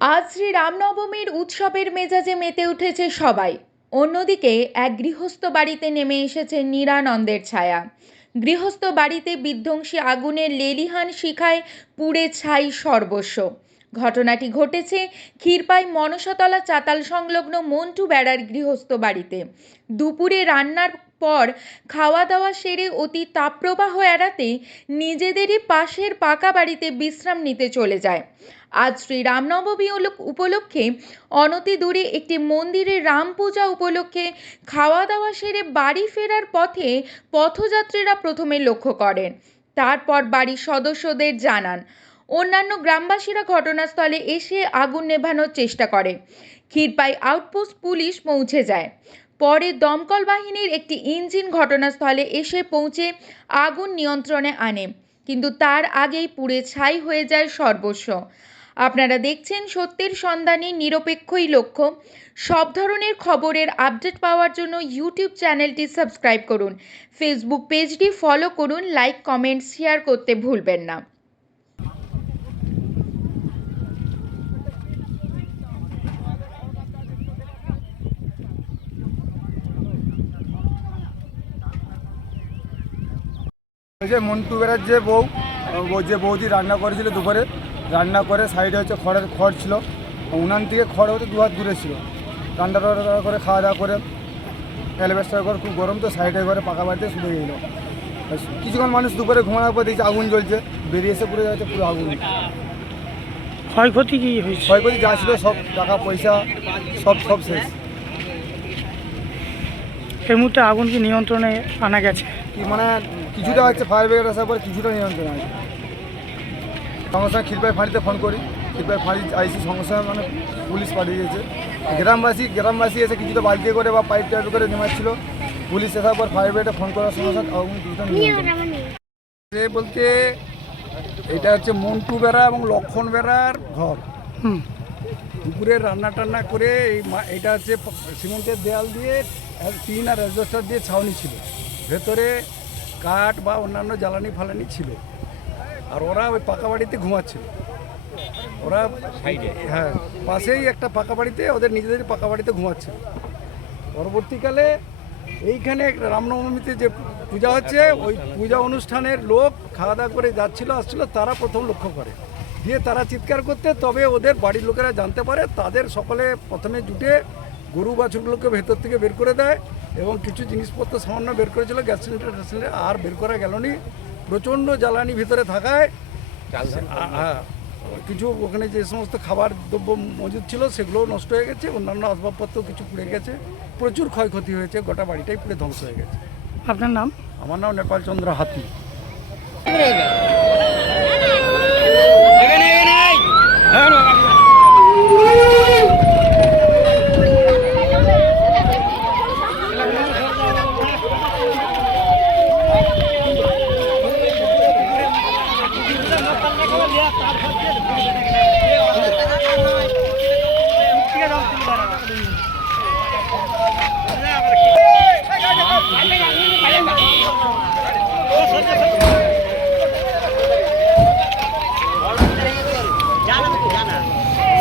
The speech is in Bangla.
আজ শ্রী রামনবমীর উৎসবের মেজাজে মেতে উঠেছে সবাই। অন্যদিকে এক গৃহস্থ বাড়িতে নেমে এসেছে নিরানন্দের ছায়া। গৃহস্থ বাড়িতে বিধ্বংসী আগুনের লেলিহান শিখায় পুড়ে ছাই সর্বস্ব। ঘটনাটি ঘটেছে ক্ষীরপাই মনসাতলা চাতাল সংলগ্ন মন্টু বেড়ার গৃহস্থ বাড়িতে। দুপুরে রান্নার পর খাওয়া দাওয়া সেরে অতি তাপপ্রবাহ এড়াতে নিজেদেরই পাশের পাকা বাড়িতে বিশ্রাম নিতে চলে যায়। আজ শ্রী রামনবমী উপলক্ষে অনতি দূরে একটি মন্দিরে রাম পূজা উপলক্ষে খাওয়া দাওয়া সেরে বাড়ি ফেরার পথে পথযাত্রীরা প্রথমে লক্ষ্য করেন। তারপর বাড়ির সদস্যদের জানান অন্যান্য গ্রামবাসীরা ঘটনাস্থলে এসে আগুন নেভানোর চেষ্টা করে। ক্ষীরপাই আউটপোস্ট পুলিশ পৌঁছে যায়। পরে দমকল বাহিনীর একটি ইঞ্জিন ঘটনাস্থলে এসে পৌঁছে আগুন নিয়ন্ত্রণে আনে, কিন্তু তার আগেই পুড়ে ছাই হয়ে যায় সর্বস্ব। আপনারা দেখছেন সত্যের সন্ধানে, নিরপেক্ষই লক্ষ্য। সব ধরনের খবরের আপডেট পাওয়ার জন্য ইউটিউব চ্যানেলটি সাবস্ক্রাইব করুন। ফেসবুক পেজটি ফলো করুন, লাইক, কমেন্ট, শেয়ার করতে ভুলবেন না। যে মন্টু বেড়ার যে বউ যে বৌদি রান্না করেছিল দুপুরে রান্না করে সাইডে হচ্ছে খড়ের খড় ছিল। উনান থেকে খড় হচ্ছে দু হাত দূরে ছিল। রান্না টান্না করে খাওয়া দাওয়া করে অ্যালবেস্টার করে খুব গরম তো সাইডে করে পাকা বাড়িতে শুয়ে গেল কিছুক্ষণ মানুষ দুপুরে ঘুমানোর পর দেখছি আগুন জ্বলছে। বেরিয়ে এসে পুরো যাচ্ছে পুরো আগুন। ক্ষয়ক্ষতি কি ক্ষয়ক্ষতি যা ছিল সব টাকা পয়সা সব সব শেষ। এই মুহূর্তে আগুন কি নিয়ন্ত্রণে আনা গেছে। কি মানে কিছুটা হচ্ছে ফায়ার ব্রিগেড আসার পর কিছুটা নিয়ন্ত্রণ আছে সঙ্গে সঙ্গে খিলপাই ফাঁড়িতে ফোন করি। খিলপাই ফাঁড়ি আইসি সঙ্গে সঙ্গে মানে পুলিশ পাঠিয়ে দিয়েছে। গ্রামবাসী গ্রামবাসী এসে কিছুটা বালতি করে বা পাইপ টাইপ করে নেমাচ্ছিল। পুলিশ আসার পর ফায়ার ব্রিগেডে ফোন করার সঙ্গে সঙ্গে আগুন কিছুটা নিয়ন্ত্রণ সে বলতে এটা হচ্ছে মন্টু বেড়া এবং লক্ষণ বেড়ার ঘর। দুপুরে রান্না টান্না করে এই এটা হচ্ছে সিমেন্টের দেয়াল দিয়ে টিন আর অ্যাডজাস্টার দিয়ে ছাউনি ছিল। ভেতরে কাঠ বা অন্যান্য জ্বালানি ফালানি ছিল। আর ওরা ওই পাকা বাড়িতে ঘুমাচ্ছিল। ওরা হ্যাঁ পাশেই একটা পাকা বাড়িতে ওদের নিজেদের পাকা বাড়িতে ঘুমাচ্ছিল। পরবর্তীকালে এইখানে রামনবমীতে যে পূজা হচ্ছে ওই পূজা অনুষ্ঠানের লোক খাওয়া দাওয়া করে যাচ্ছিল আসছিল তারা প্রথম লক্ষ্য করে। দিয়ে তারা চিৎকার করতে তবে ওদের বাড়ির লোকেরা জানতে পারে তাদের সকলে প্রথমে জুটে গরু বাছুরগুলোকে ভেতর থেকে বের করে দেয় এবং কিছু জিনিসপত্র সামান্য বের করেছিল গ্যাস সিলিন্ডার ট্যাস সিলিন্ডার আর বের করা গেল নি। প্রচণ্ড জ্বালানি ভিতরে থাকায় হ্যাঁ কিছু ওখানে যে সমস্ত খাবার দ্রব্য মজুদ ছিল সেগুলোও নষ্ট হয়ে গেছে অন্যান্য আসবাবপত্র কিছু পুড়ে গেছে প্রচুর ক্ষয়ক্ষতি হয়েছে গোটা বাড়িটাই পুড়ে ধ্বংস হয়ে গেছে। আপনার নাম? আমার নাম নেপাল চন্দ্র হাতি।